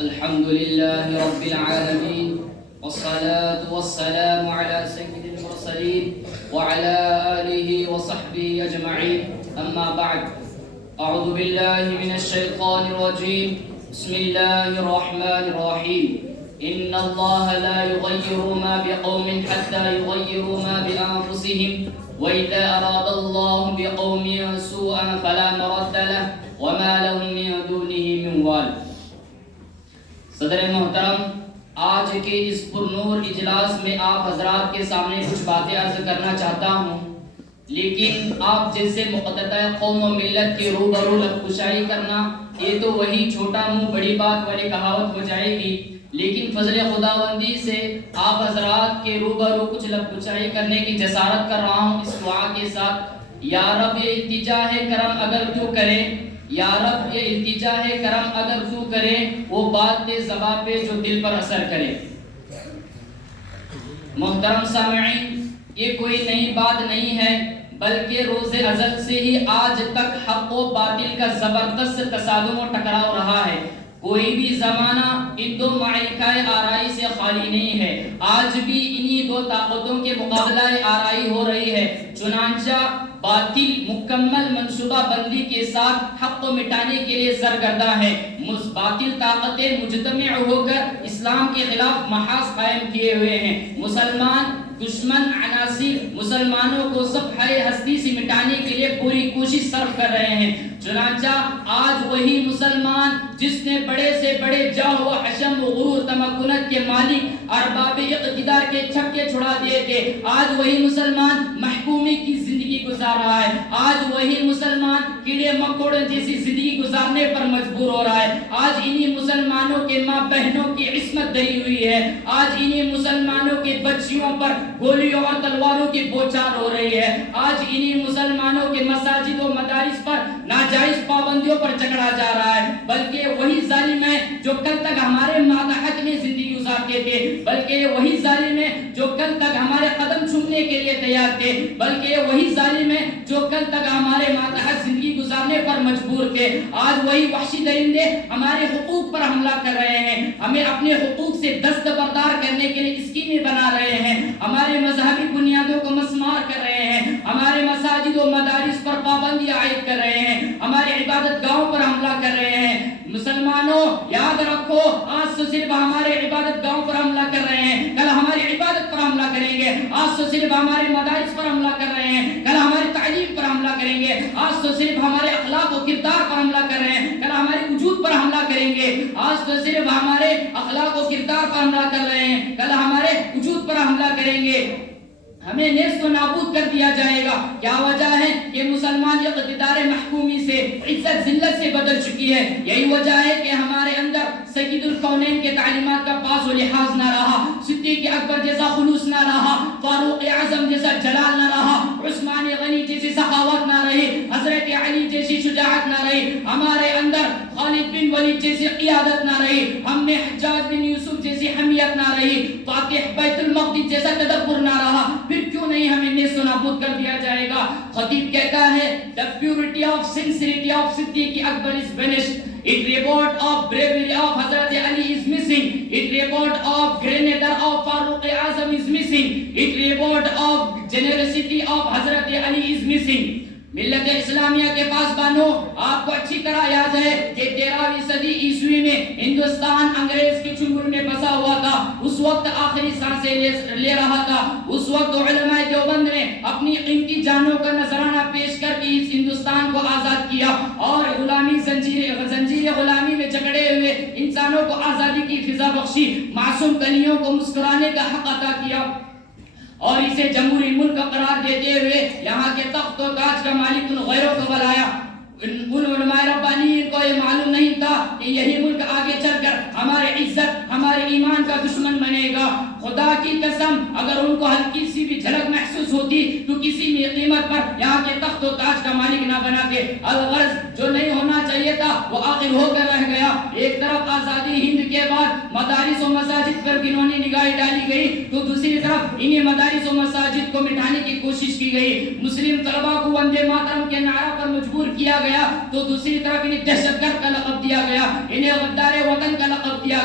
الحمد لله رب العالمين والصلاة والسلام على سيد المرسلين وعلى آله وصحبه أجمعين أما بعد أعوذ بالله من الشيطان الرجيم بسم الله الرحمن الرحيم إن الله لا يغير ما بقوم حتى يغيروا ما بأنفسهم وإذا أراد الله بقوم سوءا فلا مرد له وما لهم من دونه من وال. صدر محترم، آج کے اس پرنور اجلاس میں آپ حضرات کے سامنے کچھ باتیں عرض کرنا چاہتا ہوں، لیکن آپ جیسے مقتدہ قوم و ملت کے روبرو لب کشائی کرنا، یہ تو وہی چھوٹا منہ بڑی بات والی کہاوت ہو جائے گی. لیکن فضل خداوندی سے آپ حضرات کے روبرو کچھ لب کشائی کرنے کی جسارت کر رہا ہوں اس دعا کے ساتھ. یا رب یہ التجا ہے کرم اگر تو کرے، یا رب یہ التجا ہے کرم اگر تو کرے، وہ بات دے زباں پہ جو دل پر اثر کرے. محترم سامعین، یہ کوئی نئی بات نہیں ہے، بلکہ روز ازل سے ہی آج تک حق و باطل کا زبردست تصادم و ٹکراؤ رہا ہے. کوئی بھی زمانہ ان دو معرکہ آرائی سے خالی نہیں ہے. آج بھی انہی دو طاقتوں کے مقابلہ آرائی ہو رہی ہے. چنانچہ باطل مکمل منصوبہ بندی کے ساتھ حق کو مٹانے کے لیے سرگرداں ہے. باطل طاقتیں مجتمع ہو کر اسلام کے خلاف محاذ قائم کیے ہوئے ہیں. مسلمان دشمن عناصر مسلمانوں کو صفحہ ہستی سے مٹانے کے لیے پوری کوشش صرف کر رہے ہیں. چنانچہ آج وہی مسلمان جس نے بڑے سے بڑے جاہ و حشم و غرور تمکنت کے مالک ارباب اقتدار کے چھکے چھڑا دیے تھے، آج وہی مسلمان محکومی کی زندگی گزار رہا ہے. آج وہی مسلمان کیڑے مکوڑوں جیسی زندگی گزارنے پر مجبور ہو رہا ہے. آج انہی مسلمانوں کے ماں بہنوں کی عصمت دری ہوئی ہے. آج انہی مسلمانوں کے بچیوں پر گولیوں اور تلواروں کی بوچھار ہو رہی ہے. آج انہی مسلمانوں کے مساجد و مدارس پر ناجائز پابندیوں پر جھگڑا جا رہا ہے. بلکہ وہی ظالم ہے جو کل تک ہمارے ماتحت میں زندگی گزارتے تھے، بلکہ وہی ظالم ہے جو کل تک ہمارے قدم چومنے کے لیے تیار تھے، بلکہ وہی ظالم ہے جو کل تک ہمارے ماتحت زندگی گزارنے پر مجبور تھے. آج وہی وحشی درندے ہمارے حقوق پر حملہ کر رہے ہیں، ہمیں اپنے حقوق سے دستبردار کرنے کے لیے اسکیمیں بنا رہے ہیں، ہمارے مذہبی بنیادوں کو مسمار کر رہے ہیں، ہمارے مساجد و مدارس پر پابندیاں عائد کر رہے ہیں، ہمارے عبادت گاہوں پر حملہ کر رہے ہیں. مسلمانوں یاد رکھو، آج سے صرف ہمارے عبادت گاہوں پر حملہ کر رہے ہیں، کل ہماری عبادت پر حملہ کریں گے. آج سے صرف ہمارے مدارس پر حملہ کر رہے ہیں، کل ہماری تعلیم پر حملہ کریں گے. آج سے صرف ہمارے اخلاق و کردار پر حملہ کر رہے ہیں، کل ہمارے وجود پر حملہ کریں گے. آج سے صرف ہمارے اخلاق و کردار پر حملہ کر رہے ہیں، کل ہمارے وجود پر حملہ کریں گے. ہمیں نیست و نابود کر دیا جائے گا. کیا وجہ ہے کہ مسلمان اقتدار محکومی سے عزت ذلت سے بدل چکی ہے؟ یہی وجہ ہے کہ ہمارے اندر سید الکونین کے تعلیمات کا پاس و لحاظ نہ رہا، صدیق اکبر جیسا خلوص نہ رہا، فاروق اعظم جیسا جلال نہ رہا، عثمان غنی جیسی سخاوت نہ رہی، حضرت علی جیسی شجاعت نہ رہی، ہمارے اندر خالد بن ولید جیسی قیادت نہ رہی، ہم میں حجاج بن یوسف جیسی حمیت نہ رہی، فاتح بیت المقدس جیسا تدبر نہ رہا. پھر کیوں نہیں ہمیں نیست و نابود کر دیا جائے گا؟ خطیب کہتا ہے the purity of sincerity of Siddiq Akbar is vanished. It report of bravery of Hazrat Ali is missing. It report of grandeur of Farooq Azam is missing. It report of generosity of Hazrat Ali is missing. ملت اسلامیہ کے پاسبانوں، آپ کو اچھی طرح یاد ہے کہ 13ویں صدی عیسوی میں ہندوستان انگریز کی چنگل میں بسا ہوا تھا. اس وقت آخری سانسیں لے رہا تھا. اس وقت علماء دیوبند نے اپنی قیمتی جانوں کا نذرانہ پیش کر کے اس ہندوستان کو آزاد کیا اور غلامی زنجیر غلامی میں جکڑے ہوئے انسانوں کو آزادی کی فضا بخشی، معصوم کلیوں کو مسکرانے کا حق عطا کیا اور اسے جمہوری ملک قرار دیتے ہوئے یہاں کے تخت و تاج کا مالک ان غیروں کو بلایا. ان علماء ربانیین کو یہ معلوم نہیں تھا کہ یہی ملک آگے چل کر ہمارے عزت ہمارے ایمان کا دشمن بنے گا. خدا کی قسم اگر ان کو ہلکی سی بھی جھلک محسوس ہوتی تو کسی بھی قیمت پر یہاں کے تخت و تاج کا مالک نہ بناتے. الغرض جو نہیں ہونا چاہیے تھا وہ آخر ہو کر رہ گیا. ایک طرف آزادی ہند کے بعد مدارس و مساجد پر گنونی نگاہیں ڈالی گئی تو دوسری طرف انہیں مدارس و مساجد کو مٹانے کی کوشش کی گئی. مسلم طلباء کو وندے ماترم کے نعرہ پر مجبور کیا گیا تو دوسری طرف انہیں دہشت گرد کا لقب دیا گیا، انہیں غدار وطن کا لقب دیا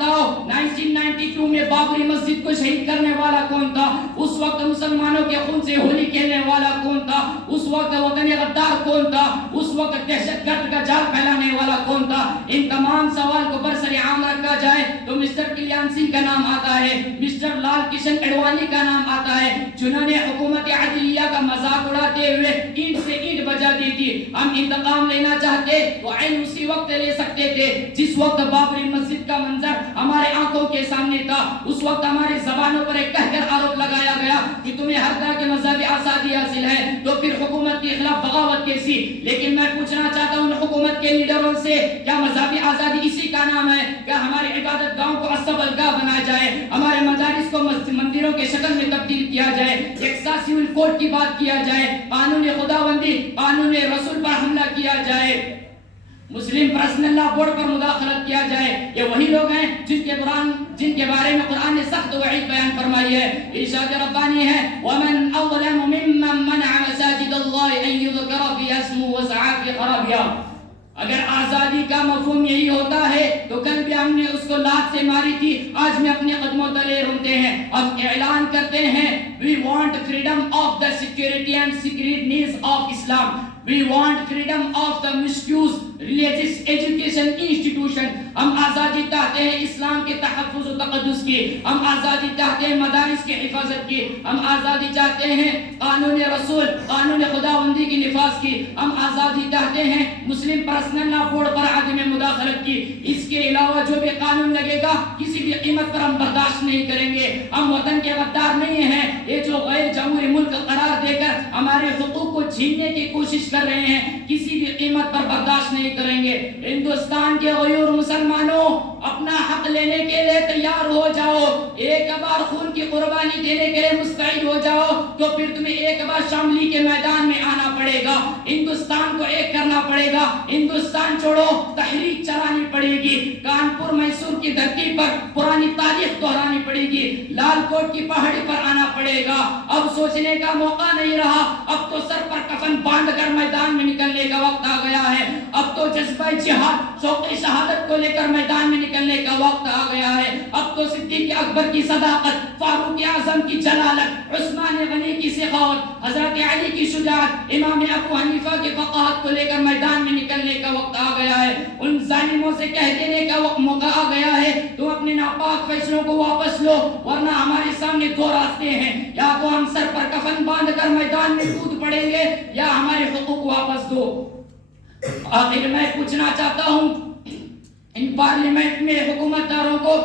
بتاؤ 1992 میں بابری مسجد کو شہید کرنے والا کون تھا؟ اس وقت مسلمانوں کے خون سے ہولی کھیلنے والا کون تھا؟ اس وقت وطنی غدار کون تھا؟ اس وقت دہشت گرد کا جال پھیلانے والا کون تھا؟ ان تمام سوال کو برسر عام رکھا جائے تو مسٹر کلیان سنگھ کا نام آتا ہے، مسٹر لال کشن اڈوانی کا نام آتا ہے، جنہوں نے حکومت عدلیہ کا مذاق اڑاتے ہوئے اینٹ سے اینٹ بجا دی تھی۔ ہم انتقام لینا چاہتے تو عین اسی وقت لے سکتے تھے جس وقت بابری مسجد کا منظر ہمارے آنکھوں کے سامنے تھا۔ اس وقت ہماری زبانوں پر ایک کہہ کر آروپ لگایا گیا کہ تمہیں ہر طرح کے مذہبی آزادی حاصل ہے، تو پھر حکومت کے خلاف بغاوت کیسی؟ لیکن میں پوچھنا چاہتا ہوں حکومت کے لیڈروں سے، کیا مذہبی آزادی اسی کا نام ہے؟ کیا ہماری عبادت گاہوں کو اسبل گاہ بنایا جائے، ہمارے مدارس کو مندروں کے شکل میں تبدیل کیا جائے، ایکسا سیول کوڈ کی بات کیا جائے، قانون خداوندی قانون رسول پر حملہ کیا جائے، مسلم پرسنل لا بورڈ پر مداخلت کیا جائے؟ یہ وہی لوگ ہیں جن کے بارے میں قرآن نے سخت وعید بیان فرمائی ہے۔ ارشاد ربانی ہے وَمَنْ أَظْلَمُ مِمَّنْ مَنَعَ مَسَاجِدَ اللَّهِ أَن يُذْكَرَ فِيهَا اسْمُهُ وَسَعَىٰ فِي خَرَابِهَا۔ اگر آزادی کا مفہوم یہی ہوتا ہے تو کل بھی ہم نے اس کو لات سے ماری تھی، آج میں اپنے قدموں تلے روتے ہیں۔ اب اعلان کرتے ہیں we want freedom of the security and secret needs of Islam. We want freedom of the misused religious education institution. ہم آزادی چاہتے ہیں اسلام کے تحفظ و تقدس کی، ہم آزادی چاہتے ہیں مدارس کی حفاظت کی، ہم آزادی چاہتے ہیں قانون رسول قانون خداوندی کی نفاذ کی، ہم آزادی چاہتے ہیں مسلم پرسنل لا بورڈ پر عدم مداخلت کی۔ اس کے علاوہ جو بھی قانون لگے گا کسی بھی قیمت پر ہم برداشت نہیں کریں گے۔ ہم وطن کے غدار نہیں ہیں، یہ جو غیر جمہوری ملک قرار دے کر ہمارے حقوق کو چھیننے کی کوشش کر رہے ہیں کسی بھی قیمت پر برداشت نہیں کریں گے۔ ہندوستان کے غیور مسلمانوں اپنا حق لینے کے لیے تیار ہو جاؤ، ایک بار خون کی قربانی دینے کے لیے مستعد ہو جاؤ تو پھر تمہیں ایک بار شاملی کے میدان میں آنا پڑے گا، ہندوستان کو ایک کرنا پڑے گا، ہندوستان چھوڑو تحریک چلانی پڑے گی، کانپور میسور کی دھرتی پر پرانی تاریخ دہرانی پڑے گی، لال کوٹ کی پہاڑی پر آنا پڑے گا۔ اب سوچنے کا موقع نہیں رہا، اب تو سر پر کفن باندھ کر میدان میں نکلنے کا وقت آ گیا ہے، اب تو جذبہ جہاد شوق شہادت کو لے کر میدان میں نکلنے کا وقت آ گیا ہے، اب تو صدیق اکبر کی صداقت، فاروق اعظم کی جلالت، عثمان غنی کی سخاوت، حضرت علی کی شجاعت، امام ابو حنیفہ کی فقاہت کو لے کر میدان میں نکلنے کا وقت آ گیا ہے۔ ان ظالموں سے کہہ دینے کا وقت موقع آ گیا ہے تم اپنے ناپاک فیصلوں کو واپس لو، ورنہ ہمارے سامنے دو راستے ہیں، یا تو ہم سر پر کفن باندھ کر میدان میں کود پڑیں گے یا ہمارے حقوق واپس دو۔ آخر میں پوچھنا چاہتا ہوں ان پارلیمنٹ میں حکومت داروں کو،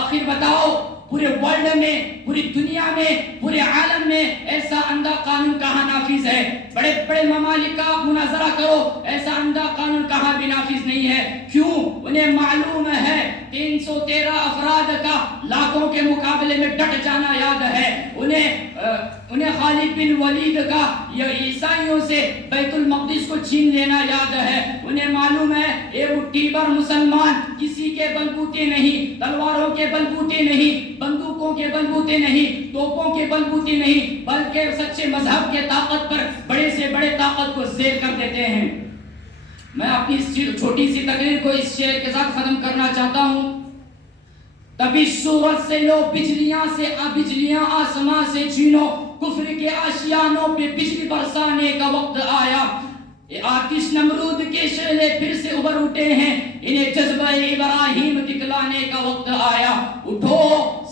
آخر بتاؤ پورے ورلڈ میں، پوری دنیا میں، پورے عالم میں ایسا اندھا قانون کہاں نافذ ہے؟ بڑے بڑے ممالک کا آپ مناظرہ کرو، ایسا اندھا قانون کہاں بھی نافذ نہیں ہے۔ کیوں؟ انہیں معلوم ہے 313 افراد کا لاکھوں کے مقابلے میں ڈٹ جانا یاد ہے، انہیں خالد بن ولید کا عیسائیوں سے بیت المقدس کو چھین لینا یاد ہے، انہیں معلوم ہے یہ مٹھی بھر مسلمان کسی کے بلبوتے نہیں، تلواروں کے بلبوتے نہیں، بندوقوں کے بلبوتے نہیں، توپوں کے بلبوتے نہیں، بلکہ سچے مذہب کے طاقت پر بڑے سے بڑے طاقت کو زیر کر دیتے ہیں۔ میں اپنی اس چھوٹی سی تقریر کو اس شعر کے ساتھ ختم کرنا چاہتا ہوں۔ تبھی صورت سے لو بجلیاں آسمان سے چھینو، کفر کے آشیانوں پہ بجلی برسانے کا وقت آیا، آتش نمرود کے شعلے پھر سے ابھر اٹھے ہیں، انہیں جذبہ ابراہیم دکھلانے کا وقت آیا۔ اٹھو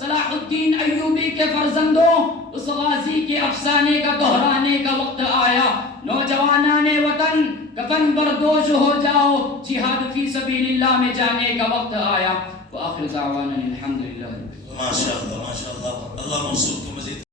صلاح الدین ایوبی کے فرزندوں، اس غازی کے افسانے کا دہرانے کا وقت آیا۔ نوجوانان وطن کفن بردوش ہو جاؤ، جہاد فی سبیل اللہ میں جانے کا وقت آیا۔ وآخر دعوانا الحمدللہ۔ ماشاءاللہ ماشاءاللہ، اللہ منصور کو مزید